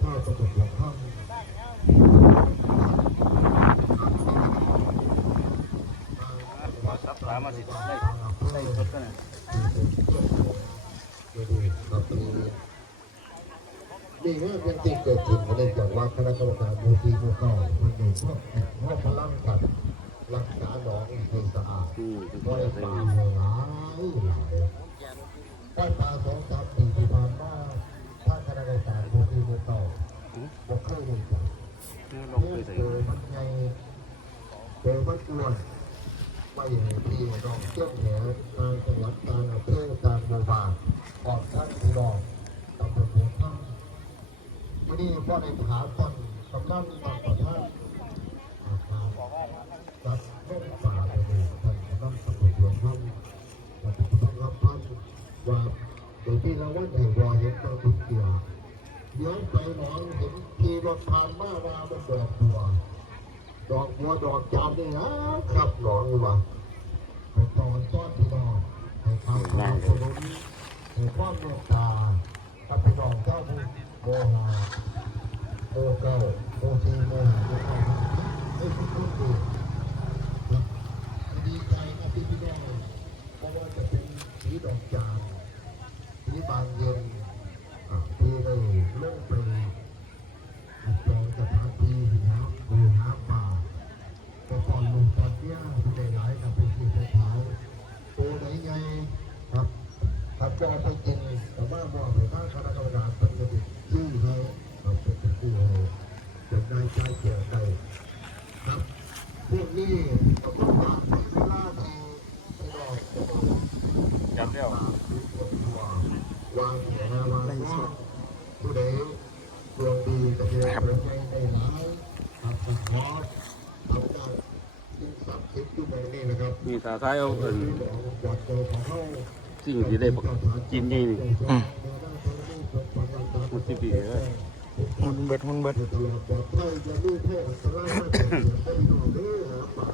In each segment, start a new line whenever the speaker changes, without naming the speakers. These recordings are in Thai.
ถ้าจะเป็นหัวข้าม
ขอซับสามมาสิได้ได้สดกันนะ
นี่เรื่องที่เกิดขึ้นในจากว่าคณะกรรมการมูลที่มูเก่ามันอยู่พวกพวกพลังกันรักษาหนองให้สะอาดก็ได้ปลาหลายได้ปลาสองสา เคยได้จับ
นี่ลองเคยใส่
เจอมันใหญ่เจอมันอ้วไม่เห็นพี่น้องเที่ยวแถวทางจังหวัดทางอำเภอทางหมู่บ้านออกท่านพี่น้องตำบลหัวข้ามวันนี้พ่อในถามตอนกำลังมาขอท่านอารจัดเล่นป่าไปเลยท่านกำลังสำรวจรวมท่านว่าจะต้องรับท่านว่าโดยที่เราว่าเห็นรอเห็นตัวทุกเกี่ยว เดี๋ยวไปไหนเห็นทีรถผ่านมาว่ามันดอกบัว ดอกบัวดอกจานนี่นะครับหนองนี่ว่าให้ตอนต้อนพี่น้องให้ทำความเคารพให้ความเมตตาถ้าพี่น้องเจ้าผู้โมหะโมเก้าโมสี่โมห้าโมเก้า เป็นนายชายเกี่ยวใจครับพวกนี้ก็ต้องฝากเวลาที่ที่เราจะต้อง
จับแล้ว
ฝากทุกคนตัววางแผนวางว่าผู้ใดดวงดีจะเจอประใจได้หลายครับขอทำการยิ่งทรัพย์สินอยู่ในนี้นะครับ
นี่ตาท้ายเอาเอิน
วัดเจอของเขา
สิ่งที่ได้บอกกินนี่นี่มันสิบีเลย
หุ่น เบิดหุ่นเบิด
ตลอดปลอดภัยจะลูกเพศอันตรายมากกว่าเดิมได้ดูเด้อหาป่า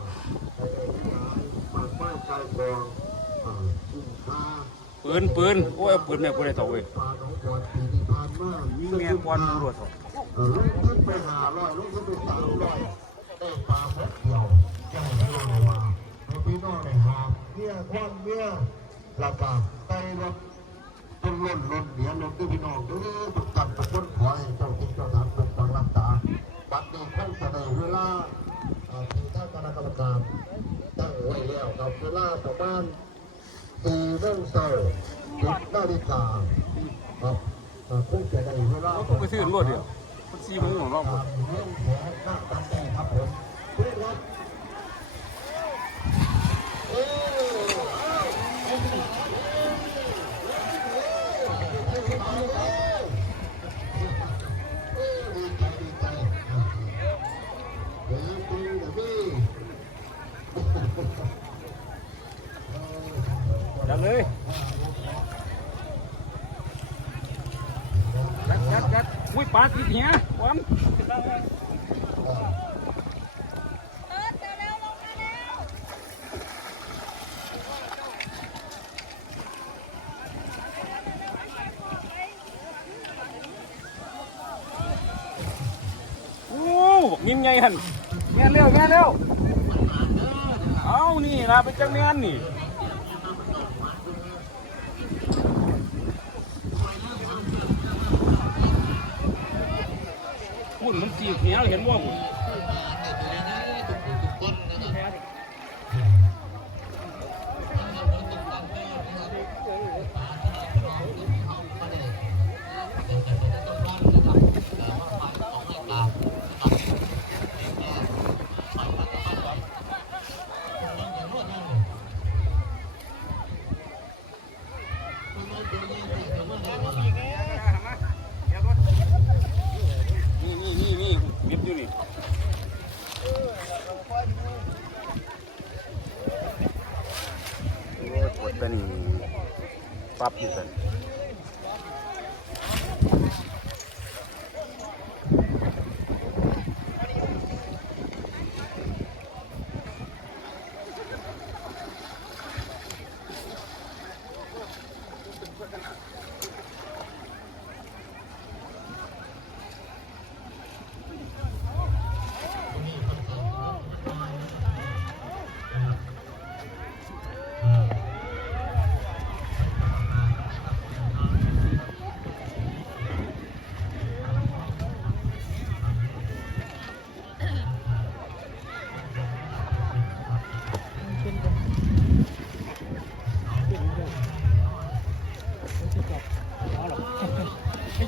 ไปได้หลายป่าไม้ชายคลองอ่าชุ่มค่า
ปืนปืนโอ้ยเอาปืนแม่กูได้ต่อเว้ย
ป่าหนองกอนปีที่ผ่านมา
มีแม่กวนตำรวจสอง
เออลงขึ้นไปหาร้อยลงขึ้นไปสามร้อยได้ปลาหมดเดียวแก้ให้เราเลยว่าให้พี่น้องได้หาเมียควันเมียแล้วก็ไปรถ ต้องล้นล้นเหนียวล้นด้วยพี่น้องด้อทุกท่านทุกคนขอให้เจ้าที่เจ้าทางปกปักรักษาบัดนี้คงจะได้เวลาที่ท่านคณะกรรมการตั้งไว้แล้วกับเวลาประมาณสี่โมงเช้าสิบนาฬิกาครับเอ่อคงจะได้เวลา
เอาผมไปซื้อรวดเดียวมันสี่โมงของรอบหมด
เรื่องแผลหน้าตาดีครับผมเพื่อนครับ เหี้
ยบอล
เออเจอแล้วลงมาแล้ว
โอ้บอกนิ่มไงหันแม่นเร็วแม่นเร็ว เอานี่นะเป็นจังแม่นนี่พุ่น มันจีบเหี้ยเห็นว่า อ้ยปวดตะนี่ปั๊บอยู่กัน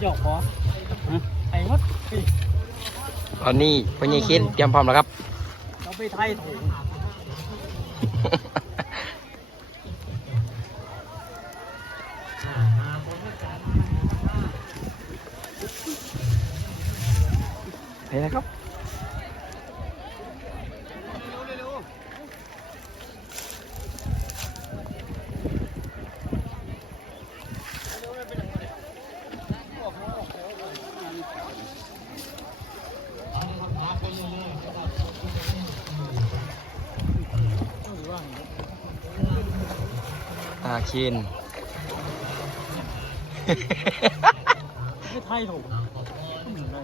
จอกพอไอ้มัด
ตอนนี้พญเคนเตรียมพร้อมแล้วครับ
เราไปไทยถูก
ไปนะครับ ตาเคน
ไปไทยถูก
ต้องขอขอบคุณนะ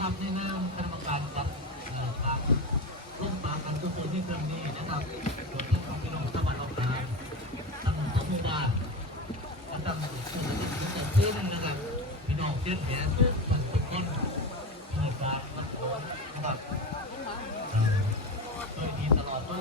ครับในนามคณะกรรมการครับเอ่อปากร่วมปากกันทุกคนที่ตรงนี้นะครับส่วนที่ของพี่น้องสวัดออกมาทำของหมู่บ้านก็ต้งผู้ที่เกิดขึ้นนะครับพี่น้องเชื่อแผลทุกคน ครับตลอดมา